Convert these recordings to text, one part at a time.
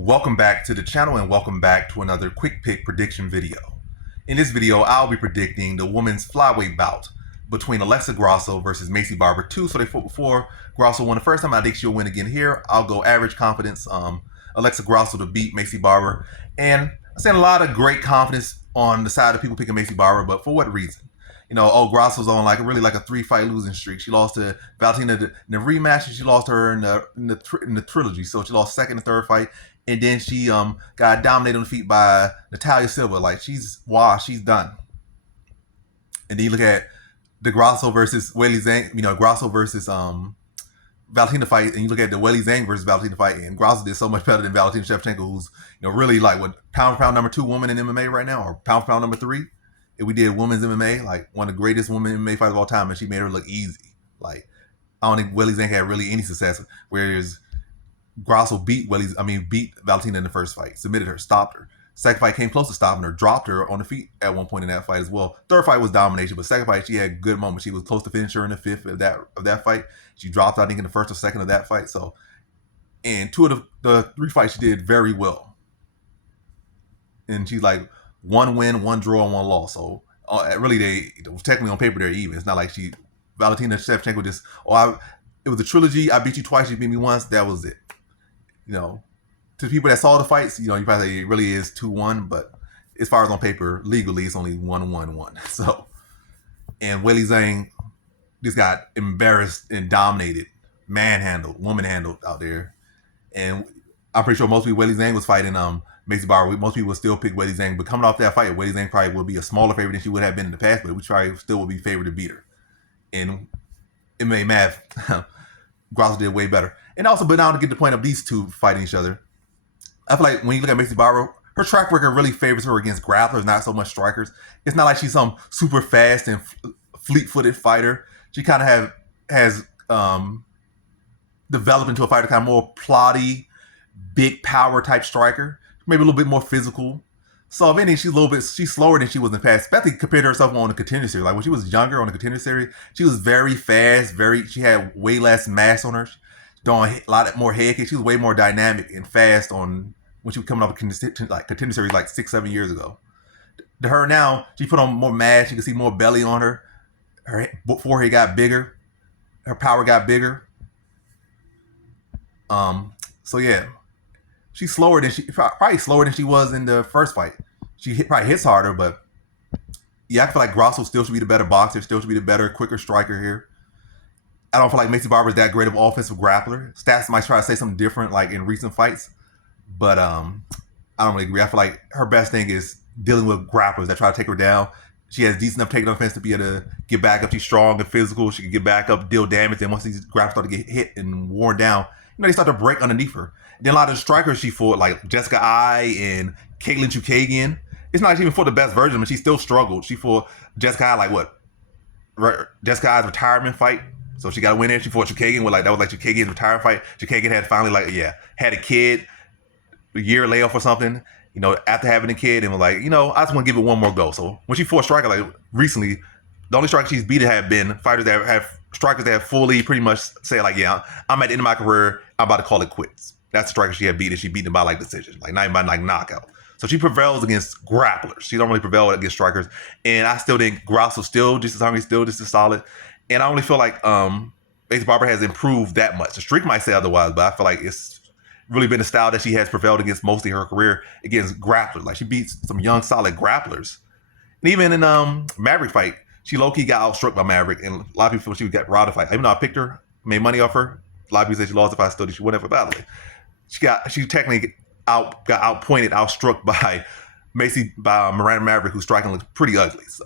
Welcome back to the channel and welcome back to another quick pick prediction video. In this video, I'll be predicting the women's flyweight bout between Alexa Grasso versus Maycee Barber 2. So they fought before. Grasso won the first time. I think she'll win again here. I'll go average confidence. Alexa Grasso to beat Maycee Barber. And I'm seeing a lot of great confidence on the side of people picking Maycee Barber, but for what reason? Grasso's on like a 3-fight losing streak. She lost to Valentina in the rematch, and she lost to her in the trilogy. So she lost second and third fight, and then she got dominated on the feet by Natalia Silva. Like she's washed, she's done. And then you look at the Grasso versus Weili Zhang, Grasso versus Valentina fight, and you look at the Weili Zhang versus Valentina fight, and Grasso did so much better than Valentina Shevchenko, who's really like what pound for pound number 2 woman in MMA right now, or pound for pound number 3. If we did women's MMA, like one of the greatest women MMA fighters of all time, and she made her look easy. Like I don't think Weili Zhang had really any success. Whereas Grasso beat Valentina in the first fight, submitted her, stopped her. Second fight came close to stopping her, dropped her on the feet at one point in that fight as well. Third fight was domination, but second fight she had good moments. She was close to finishing her in the fifth of that fight. She dropped, I think, in the first or second of that fight. So, and 2 of the 3 fights she did very well. And she's like 1 win, 1 draw, and 1 loss. So really, technically on paper they're even. It's not like Valentina Shevchenko just it was a trilogy. I beat you twice, you beat me once. That was it. To people that saw the fights, you probably say it really is 2-1, but as far as on paper, legally, it's only 1-1-1. So, and Weili Zhang just got embarrassed and dominated, manhandled, woman-handled out there. And I'm pretty sure most people, Weili Zhang was fighting Maycee Barber. Most people would still pick Weili Zhang, but coming off that fight, Weili Zhang probably would be a smaller favorite than she would have been in the past, but we probably still would be favored to beat her. And MMA math, Grasso did way better. And also, but now to get the point of these two fighting each other, I feel like when you look at Maycee Barber, her track record really favors her against grapplers, not so much strikers. It's not like she's some super fast and fleet-footed fighter. She kind of has developed into a fighter kind of more plotty, big power type striker, maybe a little bit more physical. So if anything, she's slower than she was in the past, especially compared to herself on the Contender Series. Like when she was younger on the Contender Series, she was very fast, she had way less mass on her, doing a lot more head kicks. She was way more dynamic and fast when she was coming up with Contender Series like 6-7 years ago. To her now, she put on more mass. You can see more belly on her. Her forehead got bigger. Her power got bigger. So yeah, she's probably slower than she was in the first fight. She probably hits harder, but yeah, I feel like Grasso still should be the better boxer, still should be the better, quicker striker here. I don't feel like Maycee Barber is that great of an offensive grappler. Stats might try to say something different, like in recent fights, but I don't really agree. I feel like her best thing is dealing with grapplers that try to take her down. She has decent enough takedown defense to be able to get back up. She's strong and physical. She can get back up, deal damage. And once these grapplers start to get hit and worn down, they start to break underneath her. Then a lot of the strikers she fought, like Jessica Ai and Caitlin Chukagian, it's not like she even fought the best version, but she still struggled. She fought Jessica Ai, Jessica Ai's retirement fight. So she got to win there. She fought Chukagian that was like Chukagian's retirement fight. Chukagian had finally had a kid, a year layoff or something, after having a kid, and was like, I just want to give it one more go. So when she fought striker, recently, the only striker she's beaten have been fighters that have strikers that have fully pretty much say I'm at the end of my career, I'm about to call it quits. That's the striker she had beaten. She beat them by decision, not even by knockout. So she prevails against grapplers. She don't really prevail against strikers. And I still think Grasso's still just as hungry, still just as solid. And I only feel like Maycee Barber has improved that much. The streak might say otherwise, but I feel like it's really been the style that she has prevailed against mostly her career against grapplers. Like she beats some young, solid grapplers. And even in Maverick fight, she low-key got outstruck by Maverick, and a lot of people thought she would get robbed the fight. Even though I picked her, made money off her, a lot of people said she lost the fight, still she wouldn't have a battle. She technically got outpointed, outstruck by Miranda Maverick, who's striking looks pretty ugly. So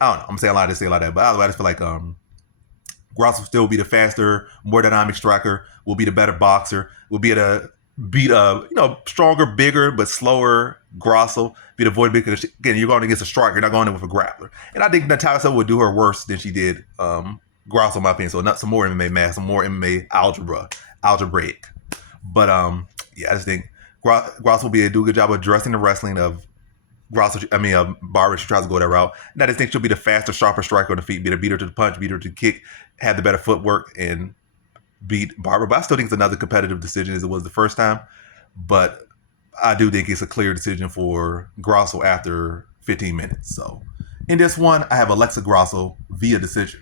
I don't know. I'm saying a lot of this, say a lot of that, but I just feel like Grasso will still be the faster, more dynamic striker, will be the better boxer, will be able to beat a stronger, bigger, but slower Grasso, be the void because again, you're going against a striker, you're not going in with a grappler. And I think Natalia Silva would do her worse than she did Grasso, in my opinion. So not some more MMA math, some more MMA algebraic. But yeah, I just think Grasso will be able to do a good job of addressing the wrestling of Barber. She tries to go that route. And I just think she'll be the faster, sharper striker on the feet, beat her to the punch, beat her to the kick, have the better footwork, and beat Barber. But I still think it's another competitive decision as it was the first time. but I do think it's a clear decision for Grasso after 15 minutes. So in this one, I have Alexa Grasso via decision.